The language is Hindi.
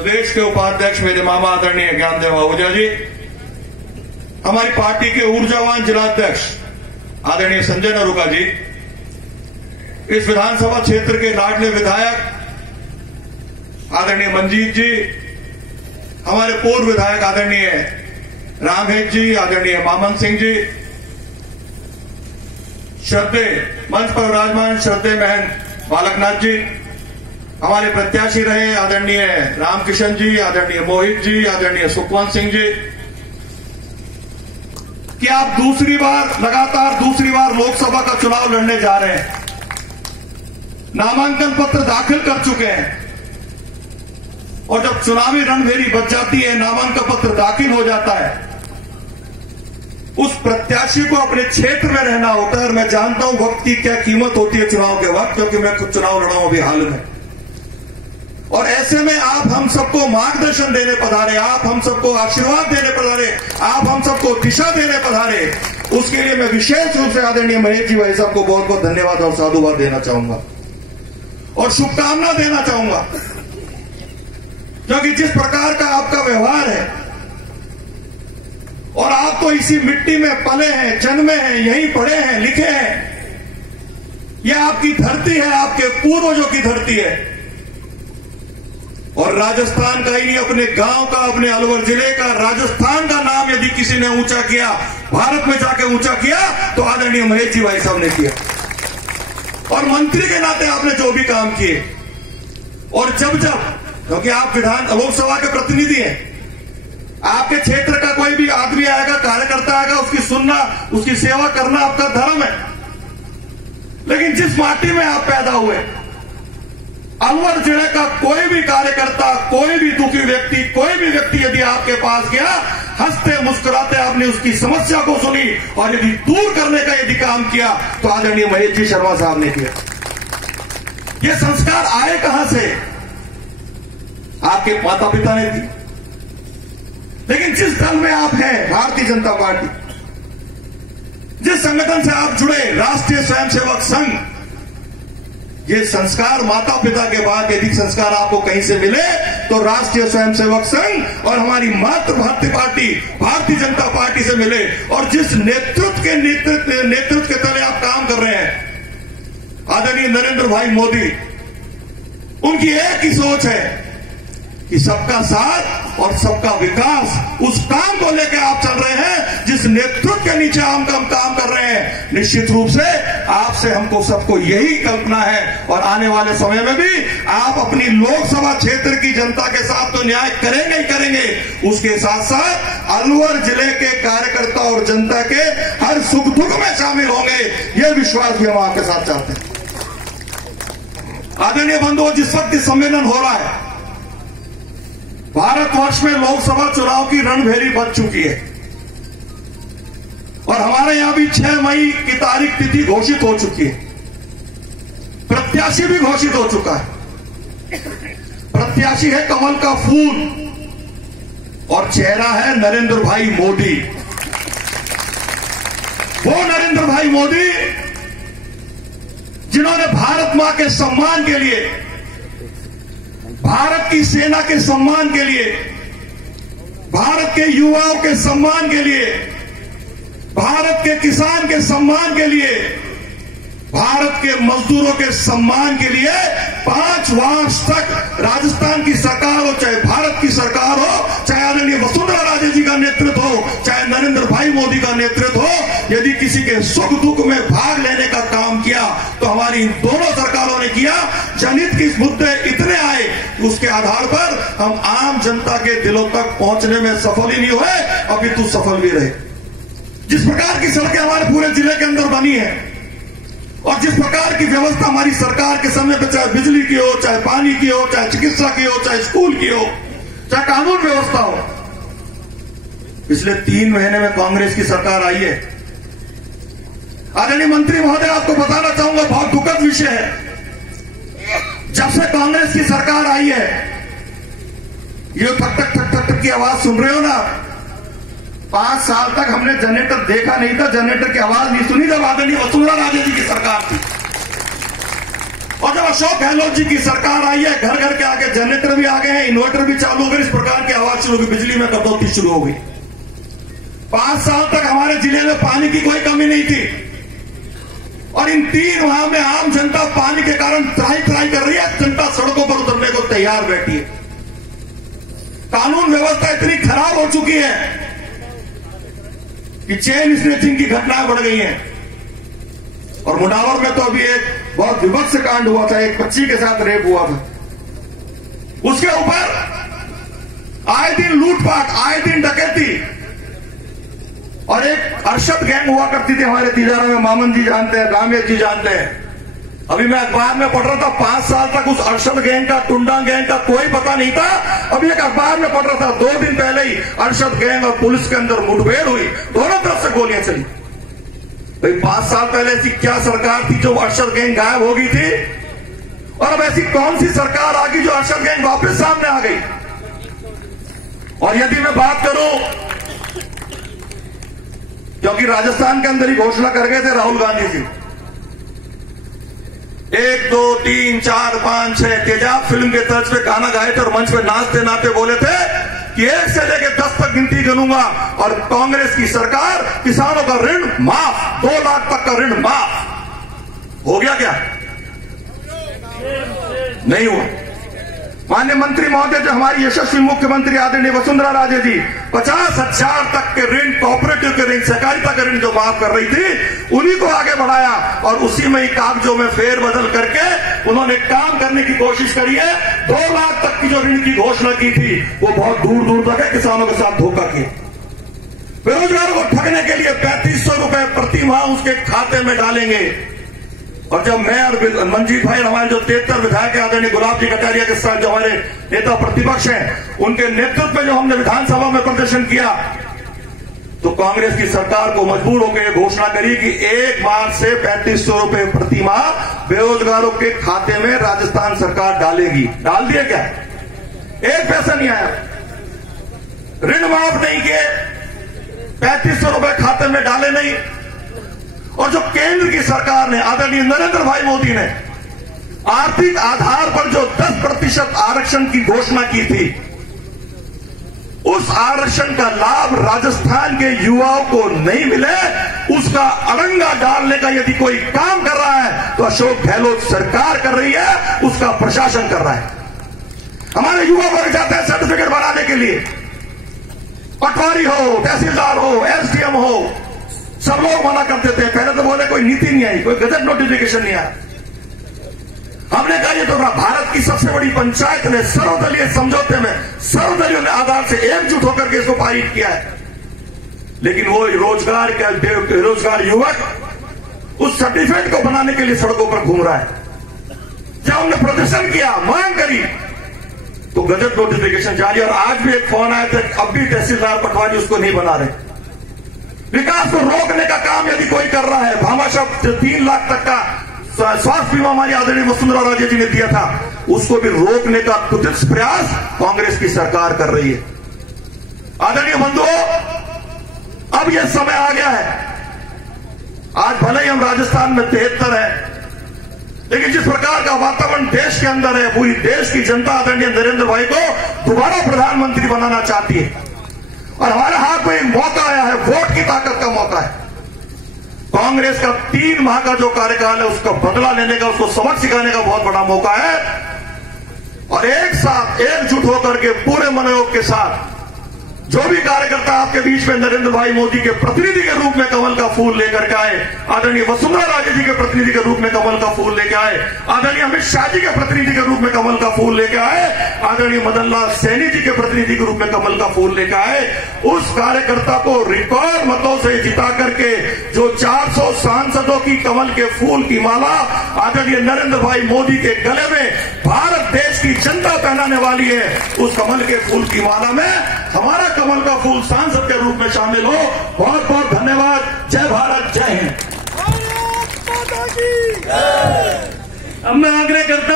प्रदेश के उपाध्यक्ष मेरे मामा आदरणीय ज्ञानदेव आहूजा जी, हमारी पार्टी के ऊर्जावान जिलाध्यक्ष आदरणीय संजय नरूका जी, इस विधानसभा क्षेत्र के लाडले विधायक आदरणीय मंजीत जी, हमारे पूर्व विधायक आदरणीय रामहेत जी, आदरणीय मामन सिंह जी, श्रद्धे मंच पर विराजमान श्रद्धे बहन बालकनाथ जी, हमारे प्रत्याशी रहे आदरणीय रामकिशन जी, आदरणीय मोहित जी, आदरणीय सुखवंत सिंह जी, कि आप लगातार दूसरी बार लोकसभा का चुनाव लड़ने जा रहे हैं, नामांकन पत्र दाखिल कर चुके हैं और जब चुनावी रणभेरी बच जाती है, नामांकन पत्र दाखिल हो जाता है, उस प्रत्याशी को अपने क्षेत्र में रहना होता है। और मैं जानता हूं वक्त की क्या कीमत होती है चुनाव के वक्त, क्योंकि मैं खुद चुनाव लड़ा हूं अभी हाल में। और ऐसे में आप हम सबको मार्गदर्शन देने पधारे, आप हम सबको आशीर्वाद देने पधारे, आप हम सबको दिशा देने पधारे, उसके लिए मैं विशेष रूप से आदरणीय महेश जी भाई साहब को बहुत बहुत धन्यवाद और साधुवाद देना चाहूंगा और शुभकामना देना चाहूंगा, क्योंकि जिस प्रकार का आपका व्यवहार है और आप तो इसी मिट्टी में पले हैं, जन्मे हैं, यहीं पढ़े हैं, लिखे हैं, यह आपकी धरती है, आपके पूर्वजों की धरती है। और राजस्थान का ही नहीं, अपने गांव का, अपने अलवर जिले का, राजस्थान का नाम यदि किसी ने ऊंचा किया, भारत में जाके ऊंचा किया, तो आदरणीय महेश जी भाई साहब ने किया। और मंत्री के नाते आपने जो भी काम किए, और जब क्योंकि आप लोकसभा के प्रतिनिधि हैं, आपके क्षेत्र का कोई भी आदमी आएगा, कार्यकर्ता आएगा, उसकी सुनना, उसकी सेवा करना आपका धर्म है। लेकिन जिस माटी में आप पैदा हुए, अलवर जिले का कोई भी कार्यकर्ता, कोई भी दुखी व्यक्ति, कोई भी व्यक्ति यदि आपके पास गया, हंसते मुस्कुराते आपने उसकी समस्या को सुनी और यदि दूर करने का यदि काम किया, तो आदरणीय महेश जी शर्मा साहब ने किया। ये संस्कार आए कहां से? आपके माता पिता ने दी। लेकिन जिस दल में आप हैं, भारतीय जनता पार्टी, जिस संगठन से आप जुड़े, राष्ट्रीय स्वयंसेवक संघ, ये संस्कार माता पिता के बाद यदि संस्कार आपको कहीं से मिले तो राष्ट्रीय स्वयंसेवक संघ और हमारी मातृ पार्टी भारतीय जनता पार्टी से मिले। और जिस नेतृत्व के तले आप काम कर रहे हैं, आदरणीय नरेंद्र भाई मोदी, उनकी एक ही सोच है कि सबका साथ और सबका विकास, उस काम को लेकर आप चल रहे हैं, जिस नेतृत्व के नीचे हम काम कर रहे हैं। निश्चित रूप से आपसे हमको सबको यही कल्पना है और आने वाले समय में भी आप अपनी लोकसभा क्षेत्र की जनता के साथ तो न्याय करेंगे ही करेंगे, उसके साथ साथ अलवर जिले के कार्यकर्ता और जनता के हर सुख दुख में शामिल होंगे, यह विश्वास भी हम आपके साथ चाहते हैं। आदरणीय बंधुओं, जिस वक्त सम्मेलन हो रहा है, भारतवर्ष में लोकसभा चुनाव की रणभेरी बच चुकी है और हमारे यहां भी 6 मई की तारीख तिथि घोषित हो चुकी है। प्रत्याशी भी घोषित हो चुका है। प्रत्याशी है कमल का फूल और चेहरा है नरेंद्र भाई मोदी। वो नरेंद्र भाई मोदी जिन्होंने भारत मां के सम्मान के लिए, भारत की सेना के सम्मान के लिए, भारत के युवाओं के सम्मान के लिए, भारत के किसान के सम्मान के लिए, भारत के मजदूरों के सम्मान के लिए 5 वर्ष तक राजस्थान की सरकार हो, चाहे भारत की सरकार हो, चाहे आदरणीय वसुंधरा राजे जी का नेतृत्व हो, चाहे नरेंद्र भाई मोदी का नेतृत्व हो, यदि किसी के सुख दुख में भाग लेने का काम किया तो हमारी इन दोनों सरकारों ने किया। जनहित के मुद्दे इतने आए कि उसके आधार पर हम आम जनता के दिलों तक पहुंचने में सफल ही नहीं हुए, अपितु सफल भी रहे। जिस प्रकार की सड़कें हमारे पूरे जिले के अंदर बनी है और जिस प्रकार की व्यवस्था हमारी सरकार के समय पे, चाहे बिजली की हो, चाहे पानी की हो, चाहे चिकित्सा की हो, चाहे स्कूल की हो, चाहे कानून व्यवस्था हो, पिछले 3 महीने में कांग्रेस की सरकार आई है। आदरणीय मंत्री महोदय, आपको बताना चाहूंगा, बहुत दुखद विषय है, जब से कांग्रेस की सरकार आई है, ये ठक ठक ठक ठक ठक की आवाज सुन रहे हो ना, 5 साल तक हमने जनरेटर देखा नहीं था, जनरेटर की आवाज नहीं सुनी जब आदरणीय वसुंधरा राजे जी की सरकार थी। और जब अशोक गहलोत जी की सरकार आई है, घर घर के आगे जनरेटर भी आ गए हैं, इन्वर्टर भी चालू हो गए, इस प्रकार की आवाज शुरू हो गई, बिजली में कटौती शुरू हो गई। 5 साल तक हमारे जिले में पानी की कोई कमी नहीं थी, और इन 3 माह में आम जनता पानी के कारण त्राही कर रही है। जनता सड़कों पर उतरने को तैयार बैठी है। कानून व्यवस्था इतनी खराब हो चुकी है कि चेन स्नेचिंग की घटनाएं बढ़ गई हैं। और मुनावर में तो अभी एक बहुत विभत्स कांड हुआ था, एक बच्ची के साथ रेप हुआ था। उसके ऊपर आए दिन लूटपाट, आए दिन डकैती, और एक अरशद गैंग हुआ करती थी हमारे तिजारा में। मामन जी जानते हैं, रामेश जी जानते हैं। अभी मैं अखबार में पढ़ रहा था, 5 साल तक उस अरशद गैंग का, टुंडा गैंग का कोई पता नहीं था। अभी एक अखबार में पढ़ रहा था, 2 दिन पहले ही अरशद गैंग और पुलिस के अंदर मुठभेड़ हुई, दोनों तरफ से गोलियां चली। भाई 5 साल पहले ऐसी क्या सरकार थी जो अरशद गैंग गायब हो गई थी, और अब ऐसी कौन सी सरकार आ गई जो अरशद गैंग वापस सामने आ गई। और यदि मैं बात करूं, क्योंकि राजस्थान के अंदर ही घोषणा कर गए थे राहुल गांधी जी, 1 2 3 4 5 6 तेजाब फिल्म के तर्ज पे गाना गाए थे और मंच पे नाचते नाचते बोले थे कि 1 से लेकर 10 तक गिनती गिनूंगा और कांग्रेस की सरकार किसानों का ऋण माफ, 2 लाख तक का ऋण माफ। हो गया क्या? नहीं हुआ। माननीय मंत्री महोदय, जो हमारी यशस्वी मुख्यमंत्री आदरणीय वसुंधरा राजे जी 50,000 तक के ऋण, कोऑपरेटिव के ऋण, सहकारिता के ऋण जो माफ कर रही थी, उन्हीं को आगे बढ़ाया और उसी में ही कागजों में फेरबदल करके उन्होंने काम करने की कोशिश करी है। 2 लाख तक की जो ऋण की घोषणा की थी, वो बहुत दूर दूर तक है, किसानों के साथ धोखा किया। बेरोजगारों को ठगने के लिए 3500 रुपए प्रति माह उसके खाते में डालेंगे। और जब मैं और मंजीत भाई, हमारे जो 73 विधायक आदरणीय गुलाब जी कटारिया के साथ जो हमारे नेता प्रतिपक्ष हैं, उनके नेतृत्व में जो हमने विधानसभा में प्रदर्शन किया, तो कांग्रेस की सरकार को मजबूर होकर घोषणा करी कि 1 मार्च से 3500 रुपए प्रति माह बेरोजगारों के खाते में राजस्थान सरकार डालेगी। डाल दिया क्या? 1 पैसा नहीं आया, ऋण माफ नहीं किए, 3500 रुपए खाते में डाले नहीं। और जो केंद्र की सरकार ने, आदरणीय नरेंद्र भाई मोदी ने आर्थिक आधार पर जो 10% आरक्षण की घोषणा की थी, उस आरक्षण का लाभ राजस्थान के युवाओं को नहीं मिले, उसका अड़ंगा डालने का यदि कोई काम कर रहा है तो अशोक गहलोत सरकार कर रही है, उसका प्रशासन कर रहा है। हमारे युवा वर्ग जाते हैं सर्टिफिकेट बनाने के लिए, पटवारी हो, तहसीलदार हो, एसडीएम हो, सब लोग मना करते थे। पहले तो बोले कोई नीति नहीं आई, कोई गजट नोटिफिकेशन नहीं आया। हमने कहा ये तो भारत की सबसे बड़ी पंचायत ने सर्वदलीय समझौते में, सर्वदलीय आधार से एकजुट होकर के इसको पारित किया है। लेकिन वो रोजगार का बेरोजगार युवक उस सर्टिफिकेट को बनाने के लिए सड़कों पर घूम रहा है। जब हमने प्रदर्शन किया, मांग करी, तो गजट नोटिफिकेशन जारी। और आज भी एक फोन आया था, अब भी तहसीलदार पटवारी उसको नहीं बना रहे। विकास को रोकने का काम यदि कोई कर रहा है, भामाशाह 3 लाख तक का स्वास्थ्य बीमा हमारी आदरणीय वसुंधरा राजे जी ने दिया था, उसको भी रोकने का कुछ प्रयास कांग्रेस की सरकार कर रही है। आदरणीय बंधुओं, अब यह समय आ गया है। आज भले ही हम राजस्थान में 73 है, लेकिन जिस प्रकार का वातावरण देश के अंदर है, पूरी देश की जनता आदरणीय नरेंद्र भाई को दोबारा प्रधानमंत्री बनाना चाहती है। और हमारे हाथ में एक मौका आया है, वोट की ताकत का मौका है। कांग्रेस का 3 माह का जो कार्यकाल है, उसका बदला लेने का, उसको सबक सिखाने का बहुत बड़ा मौका है। और एक साथ एकजुट होकर के पूरे मनोयोग के साथ जो भी कार्यकर्ता आपके बीच में नरेंद्र भाई मोदी के प्रतिनिधि के रूप में कमल का फूल लेकर के आए, आदरणीय वसुंधरा राजे जी के प्रतिनिधि के रूप में कमल का फूल लेकर आए, आदरणीय अमित शाह जी के प्रतिनिधि के रूप में कमल का फूल लेकर आए, आदरणीय मदन लाल सैनी जी के प्रतिनिधि के रूप में कमल का फूल लेकर आए, उस कार्यकर्ता को रिकॉर्ड मतों से जिता करके जो 400 सांसदों की कमल के फूल की माला आदरणीय नरेंद्र भाई मोदी के गले में भारत देश की जनता पहनाने वाली है, उस कमल के फूल की माला में हमारा कमल का फूल सांसद के रूप में शामिल हो। बहुत बहुत धन्यवाद। जय भारत, जय हिंद। अब मैं आग्रह करता